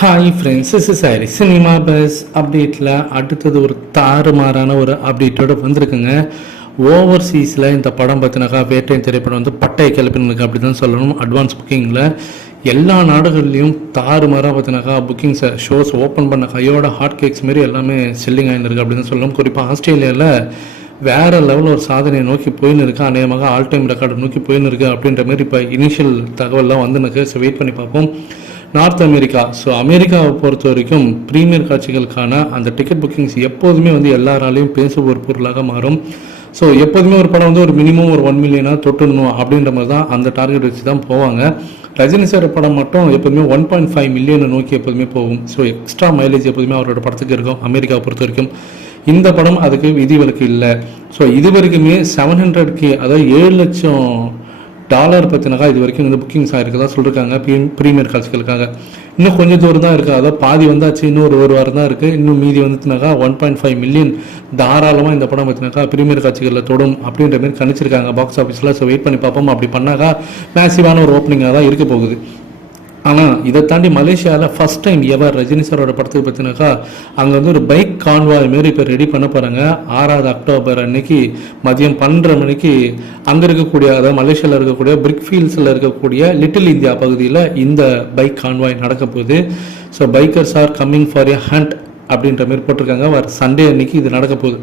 Hi friends is sorry cinema buzz அப்டேட்டில் அடுத்தது ஒரு தாறுமாறான ஒரு அப்டேட்டோட வந்திருக்குங்க. ஓவர்சீஸில் இந்த படம் பார்த்தினாக்கா வேட்டையின் திரைப்படம் வந்து பட்டையை கிளப்பினுக்கு அப்படி தான் சொல்லணும். அட்வான்ஸ் புக்கிங்கில் எல்லா நாடுகள்லையும் தாறுமாறாக பார்த்தினாக்கா புக்கிங்ஸை ஷோஸ் ஓப்பன் பண்ண கையோட ஹாட் கேக்ஸ் மாரி எல்லாமே செல்லிங் ஆகிருக்கு அப்படின்னு சொல்லணும். குறிப்பாக ஆஸ்திரேலியாவில் வேறு லெவலில் ஒரு சாதனையை நோக்கி போயின்னு இருக்கு அநேகமாக ஆல் டைம் ரெக்கார்டு நோக்கி போயின்னு இருக்கு அப்படின்ற மாதிரி இப்போ இனிஷியல் தகவல்லாம் வந்து எனக்கு ஸோ வெயிட் பண்ணி பார்ப்போம். North America. ஸோ அமெரிக்காவை பொறுத்த வரைக்கும் ப்ரீமியர் காட்சிகளுக்கான அந்த டிக்கெட் புக்கிங்ஸ் எப்போதுமே வந்து எல்லாராலையும் பேசும் ஒரு பொருளாக மாறும். ஸோ எப்போதுமே ஒரு படம் வந்து ஒரு மினிமம் ஒரு ஒன் மில்லியனாக தொட்டுடணும் அப்படின்ற மாதிரி தான் அந்த டார்கெட் வச்சு தான் போவாங்க. ரஜினி சார் படம் மட்டும் எப்போதுமே ஒன் பாயிண்ட் ஃபைவ் மில்லியனை நோக்கி எப்போதுமே போகும். ஸோ எக்ஸ்ட்ரா மைலேஜ் எப்போதுமே அவரோட படத்துக்கு இருக்கும் அமெரிக்காவை பொறுத்த வரைக்கும். இந்த படம் அதுக்கு விதிவிலக்கு இல்லை. ஸோ இது வரைக்குமே செவன் ஹண்ட்ரட் கே அதாவது ஏழு லட்சம் டாலர் பற்றினாக்கா இது வரைக்கும் வந்து புக்கிங்ஸ் ஆகிருக்கதா சொல்லியிருக்காங்க ப்ரீமியர் காட்சிகளுக்காக. இன்னும் கொஞ்சம் தூரம் தான் இருக்குது அதாவது பாதி வந்தாச்சு. இன்னும் ஒரு ஒரு வாரம் தான் இருக்குது இன்னும் மீதி வந்துச்சுனாக்கா ஒன் பாயிண்ட் ஃபைவ் மில்லியன் தாராளமாக இந்த படம் பார்த்தினாக்கா ப்ரீமியர் காட்சிகளில் தொடும் அப்படின்ற மாதிரி கணிச்சிருக்காங்க பாக்ஸ் ஆஃபீஸில் ஸோ வெயிட் பண்ணி பார்ப்போம். அப்படி பண்ணாக்கா மேசிவான ஒரு ஓப்பனிங்காக தான் இருக்க போகுது. ஆனால் இதை தாண்டி மலேசியாவில் ஃபஸ்ட் டைம் எவர் ரஜினி சாரோட படத்துக்கு பார்த்தீங்கன்னாக்கா அங்கே வந்து ஒரு பைக் கான்வாய் மாரி இப்போ ரெடி பண்ண போகிறாங்க ஆறாவது அக்டோபர் அன்னைக்கு மதியம் பன்னெண்டரை மணிக்கு அங்கே இருக்கக்கூடிய அதாவது மலேசியாவில் இருக்கக்கூடிய பிரிக்ஃபீல்ட்ஸில் இருக்கக்கூடிய லிட்டில் இந்தியா பகுதியில் இந்த பைக் கான்வாய் நடக்க போகுது. So bikers are coming for a hunt அப்படின்ற மாரி போட்டிருக்காங்க. வர சண்டே அன்னைக்கு இது நடக்க போகுது.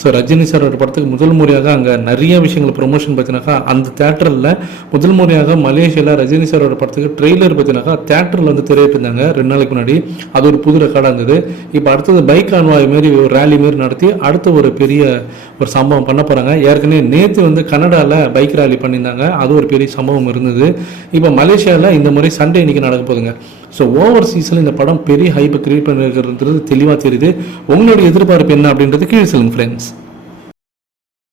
ஸோ ரஜினி சாரோட படத்துக்கு முதல் முறையாக அங்கே நிறைய விஷயங்கள் ப்ரொமோஷன் பார்த்தினாக்கா அந்த தேட்டரில் முதல் முறையாக மலேசியாவில் ரஜினி சாரோட படத்துக்கு ட்ரெய்லர் பார்த்தினாக்கா தேட்டரில் வந்து திரையிட்டிருந்தாங்க ரெண்டு நாளைக்கு முன்னாடி. அது ஒரு புது ரெக்கார்டாக இருந்தது. இப்போ அடுத்தது பைக் ஆன்வாய் மாரி ஒரு ரேலி மாரி நடத்தி அடுத்த ஒரு பெரிய ஒரு சம்பவம் பண்ண போகிறாங்க ஏற்கனவே நேற்று வந்து கனடாவில் பைக் ரேலி பண்ணியிருந்தாங்க. அது ஒரு பெரிய சம்பவம் இருந்தது. இப்போ மலேசியாவில் இந்த முறை சண்டே இன்னைக்கு நடக்க போதுங்க ஸோ ஓவர்சீஸில் இந்த படம் பெரிய ஹைப்பை கிரியேட் பண்ணிருக்கிறது தெளிவாக தெரியுது. உங்களுடைய எதிர்பார்ப்பு என்ன அப்படின்றது கீழே சொல்லுங்க ஃப்ரெண்ட்ஸ்